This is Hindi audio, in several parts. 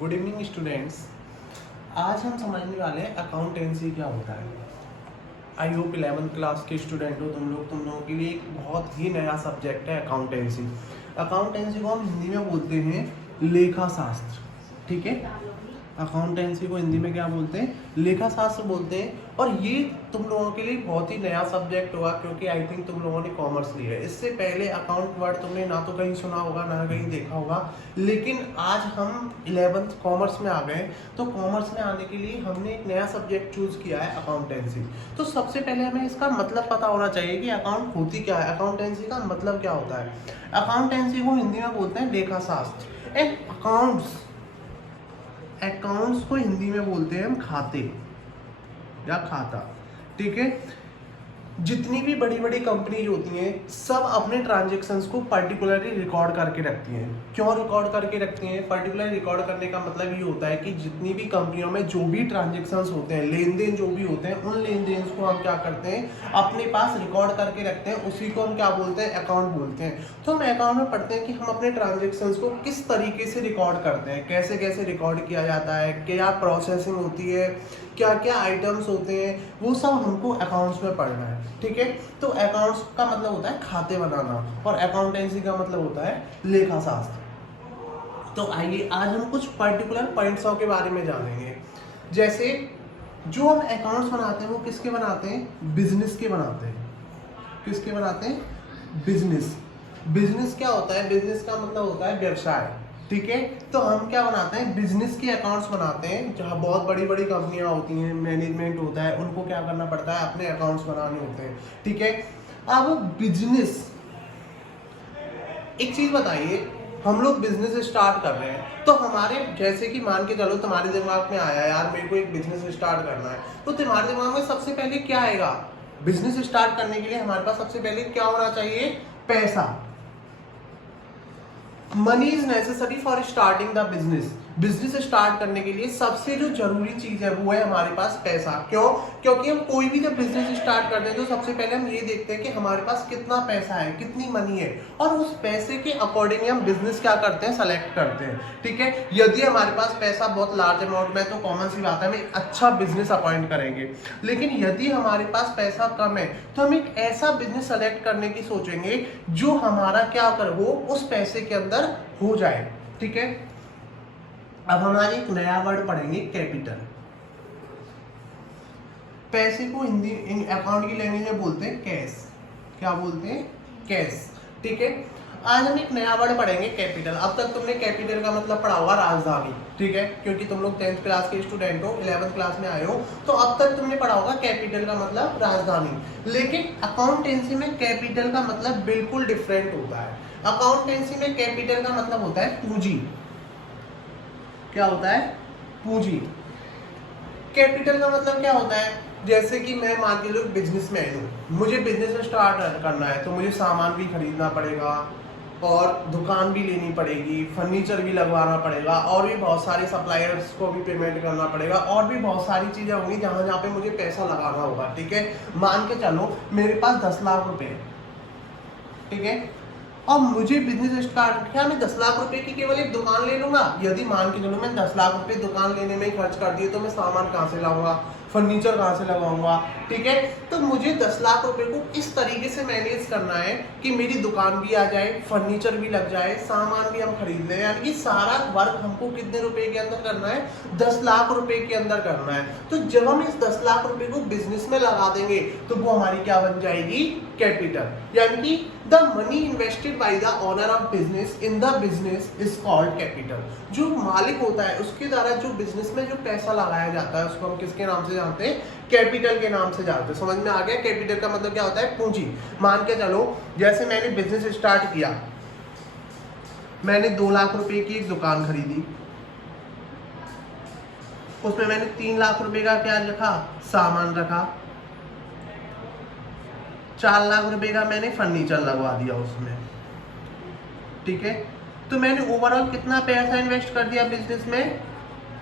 Good evening students. आज हम समझने वाले हैं अकाउंटेंसी क्या होता है। आई होप 11th क्लास के स्टूडेंट हो तुम लोगों के लिए एक बहुत ही नया सब्जेक्ट है अकाउंटेंसी। अकाउंटेंसी को हम हिंदी में बोलते हैं लेखा शास्त्र। ठीक है, अकाउंटेंसी को हिंदी में क्या बोलते हैं? लेखा शास्त्र बोलते हैं। और ये तुम लोगों के लिए बहुत ही नया सब्जेक्ट होगा क्योंकि आई थिंक तुम लोगों ने कॉमर्स लिया है। इससे पहले अकाउंट वर्ड तुमने ना तो कहीं सुना होगा ना कहीं देखा होगा, लेकिन आज हम 11th कॉमर्स में आ गए। तो कॉमर्स में आने के लिए हमने एक नया सब्जेक्ट चूज किया है अकाउंटेंसी। तो सबसे पहले हमें इसका मतलब पता होना चाहिए कि अकाउंट होती क्या है, अकाउंटेंसी का मतलब क्या होता है। अकाउंटेंसी को हिंदी में बोलते हैं लेखा शास्त्र। एंड अकाउंट्स को हिंदी में बोलते हैं हम खाते या खाता। ठीक है, जितनी भी बड़ी बड़ी कंपनीज होती हैं सब अपने ट्रांजेक्शन्स को पर्टिकुलरली रिकॉर्ड करके रखती हैं। क्यों रिकॉर्ड करके रखती हैं? पर्टिकुलर रिकॉर्ड करने का मतलब ये होता है कि जितनी भी कंपनियों में जो भी ट्रांजेक्शन्स होते हैं, लेन देन जो भी होते हैं, उन लेन देन को हम क्या करते हैं अपने पास रिकॉर्ड करके रखते हैं। उसी को हम क्या बोलते हैं? अकाउंट बोलते हैं। तो हम अकाउंट में पढ़ते हैं कि हम अपने ट्रांजेक्शन्स को किस तरीके से रिकॉर्ड करते हैं, कैसे कैसे रिकॉर्ड किया जाता है, क्या प्रोसेसिंग होती है, क्या क्या आइटम्स होते हैं, वो सब हमको अकाउंट्स में पढ़ना है। ठीक है, तो अकाउंट्स का मतलब होता है खाते बनाना और अकाउंटेंसी का मतलब होता है लेखा शास्त्र। तो आइए आज हम कुछ पर्टिकुलर पॉइंट्सों के बारे में जानेंगे। जैसे जो हम अकाउंट्स बनाते हैं वो किसके बनाते हैं? बिजनेस के बनाते हैं। किसके बनाते हैं? बिजनेस। बिजनेस क्या होता है? बिजनेस का मतलब होता है व्यवसाय। ठीक है, तो हम क्या बनाते हैं? बिजनेस के अकाउंट्स बनाते हैं। जहाँ बहुत बड़ी बड़ी कंपनियां होती हैं, मैनेजमेंट होता है, उनको क्या करना पड़ता है? अपने अकाउंट्स बनाने होते हैं। ठीक है, अब बिजनेस, एक चीज बताइए, हम लोग बिजनेस स्टार्ट कर रहे हैं तो हमारे जैसे कि मान के चलो तुम्हारे दिमाग में आया यार मेरे को एक बिजनेस स्टार्ट करना है, तो तुम्हारे दिमाग में सबसे पहले क्या आएगा? बिजनेस स्टार्ट करने के लिए हमारे पास सबसे पहले क्या होना चाहिए? पैसा। Money is necessary for starting the business. Business start करने के लिए सबसे जो जरूरी चीज है वो है हमारे पास पैसा। क्यों? क्योंकि हम कोई भी जब बिजनेस स्टार्ट करते हैं तो सबसे पहले हम ये देखते हैं कि हमारे पास कितना पैसा है, कितनी मनी है, और उस पैसे के अकॉर्डिंग हम बिजनेस क्या करते हैं? सेलेक्ट करते हैं। ठीक है, यदि हमारे पास पैसा बहुत लार्ज अमाउंट में तो कॉमन सी बात है हम एक अच्छा बिजनेस अपॉइंट करेंगे। लेकिन यदि हमारे पास पैसा कम है तो हम एक ऐसा बिजनेस सेलेक्ट करने की सोचेंगे जो हमारा क्या कर वो उस पैसे के अंदर हो जाए। ठीक है, अब हमारे एक नया वर्ड पढ़ेंगे, कैपिटल। पैसे को हिंदी अकाउंट की लैंग्वेज में बोलते हैं कैश। क्या बोलते हैं? कैश। ठीक है, आज हम एक नया वर्ड पढ़ेंगे, कैपिटल। अब तक तुमने कैपिटल का मतलब पढ़ा होगा राजधानी। ठीक है, क्योंकि तुम लोग 10th क्लास के स्टूडेंट हो, 11th क्लास में आए हो, तो अब तक तुमने पढ़ा होगा कैपिटल का मतलब राजधानी। लेकिन अकाउंटेंसी में कैपिटल का मतलब बिल्कुल डिफरेंट होता है। अकाउंटेंसी में कैपिटल का मतलब होता है पूंजी। क्या होता है? पूंजी। कैपिटल का मतलब क्या होता है? जैसे कि मैं मान के लो बिजनेसमैन हूँ, मुझे बिजनेस स्टार्ट करना है तो मुझे सामान भी खरीदना पड़ेगा और दुकान भी लेनी पड़ेगी, फर्नीचर भी लगवाना पड़ेगा, और भी बहुत सारे सप्लायर्स को भी पेमेंट करना पड़ेगा, और भी बहुत सारी चीजें होंगी जहाँ जहाँ पे मुझे पैसा लगाना होगा। ठीक है, मान के चलो मेरे पास 10 लाख रुपए। ठीक है, अब मुझे बिजनेस स्टार्ट किया, मैं 10 लाख रुपए की केवल एक दुकान ले लूंगा। यदि मान के चलो मैं 10 लाख रुपए दुकान लेने में ही खर्च कर दिए तो मैं सामान कहाँ से लाऊंगा? फर्नीचर कहाँ से लगाऊंगा? ठीक है, तो मुझे 10 लाख रुपए को इस तरीके से मैनेज करना है कि मेरी दुकान भी आ जाए, फर्नीचर भी लग जाए, सामान भी हम खरीद लें। यानी कि सारा वर्क हमको कितने रुपए के अंदर करना है? 10 लाख रुपए के अंदर करना है। तो जब हम इस 10 लाख रुपए को बिजनेस में लगा देंगे तो वो हमारी क्या बन जाएगी? कैपिटल। यानी कि the money invested by the owner of business in the business is called capital. जो मालिक होता है उसके द्वारा जो बिजनेस में जो पैसा लगाया जाता है उसको हम किसके नाम से जानते हैं? कैपिटल के नाम से जानते हैं। समझ में आ गया? कैपिटल का मतलब क्या होता है? पूंजी। मान के चलो जैसे मैंने बिजनेस स्टार्ट किया, मैंने 2 लाख रुपए की एक दुकान खरीदी, उसमें मैंने 3 लाख रुपए का क्या रखा? सामान रखा, 4 लाख रुपए का मैंने फर्नीचर लगवा दिया उसमें। ठीक है, तो मैंने ओवरऑल कितना पैसा इन्वेस्ट कर दिया बिजनेस में?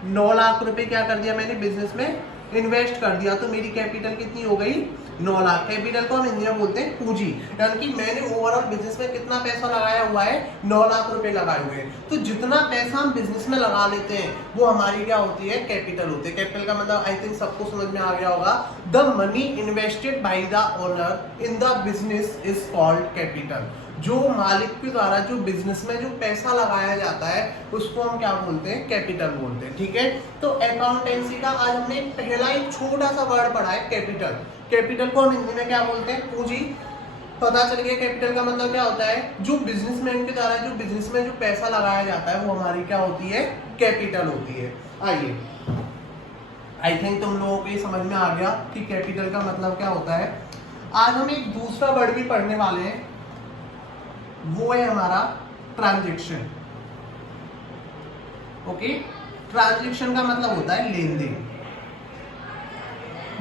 9 लाख रुपए क्या कर दिया मैंने बिजनेस में? इन्वेस्ट कर दिया। तो मेरी कैपिटल कितनी हो गई? 9 लाख। कैपिटल को हम हिंदी में बोलते हैं पूंजी, यानी कि मैंने ओवरऑल बिजनेस में कितना पैसा लगाया हुआ है, 9 लाख रुपए लगाए हुए हैं। तो जितना पैसा हम बिजनेस में लगा लेते हैं वो हमारी क्या होती है, कैपिटल होती है। कैपिटल का मतलब आई थिंक सबको समझ में आ गया होगा, the money invested by the owner in the business is called capital. जो मालिक के द्वारा जो बिजनेस में जो पैसा लगाया जाता है उसको हम क्या बोलते हैं, कैपिटल बोलते हैं। ठीक है, तो अकाउंटेंसी का आज हमने पहला एक छोटा सा वर्ड पढ़ा है, कैपिटल। कैपिटल को हम हिंदी में क्या बोलते हैं, पूंजी। पता चल गया कैपिटल का मतलब क्या होता है, जो बिजनेसमैन के द्वारा जो बिजनेस में जो पैसा लगाया जाता है वो हमारी क्या होती है, कैपिटल होती है। आइए, आई थिंक तुम लोगों को ये समझ में आ गया कि कैपिटल का मतलब क्या होता है। आज हम एक दूसरा वर्ड भी पढ़ने वाले हैं, वो है हमारा ट्रांजैक्शन। ओके, ट्रांजैक्शन का मतलब होता है लेन देन।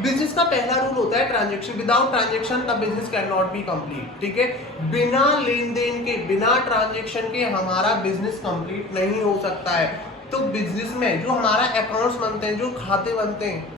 बिजनेस का पहला रूल होता है transaction. Without transaction the business can not be complete. ठीक है, बिना लेन देन के, बिना ट्रांजैक्शन के हमारा बिजनेस कंप्लीट नहीं हो सकता है। तो बिजनेस में जो हमारा अकाउंट्स बनते हैं, जो खाते बनते हैं,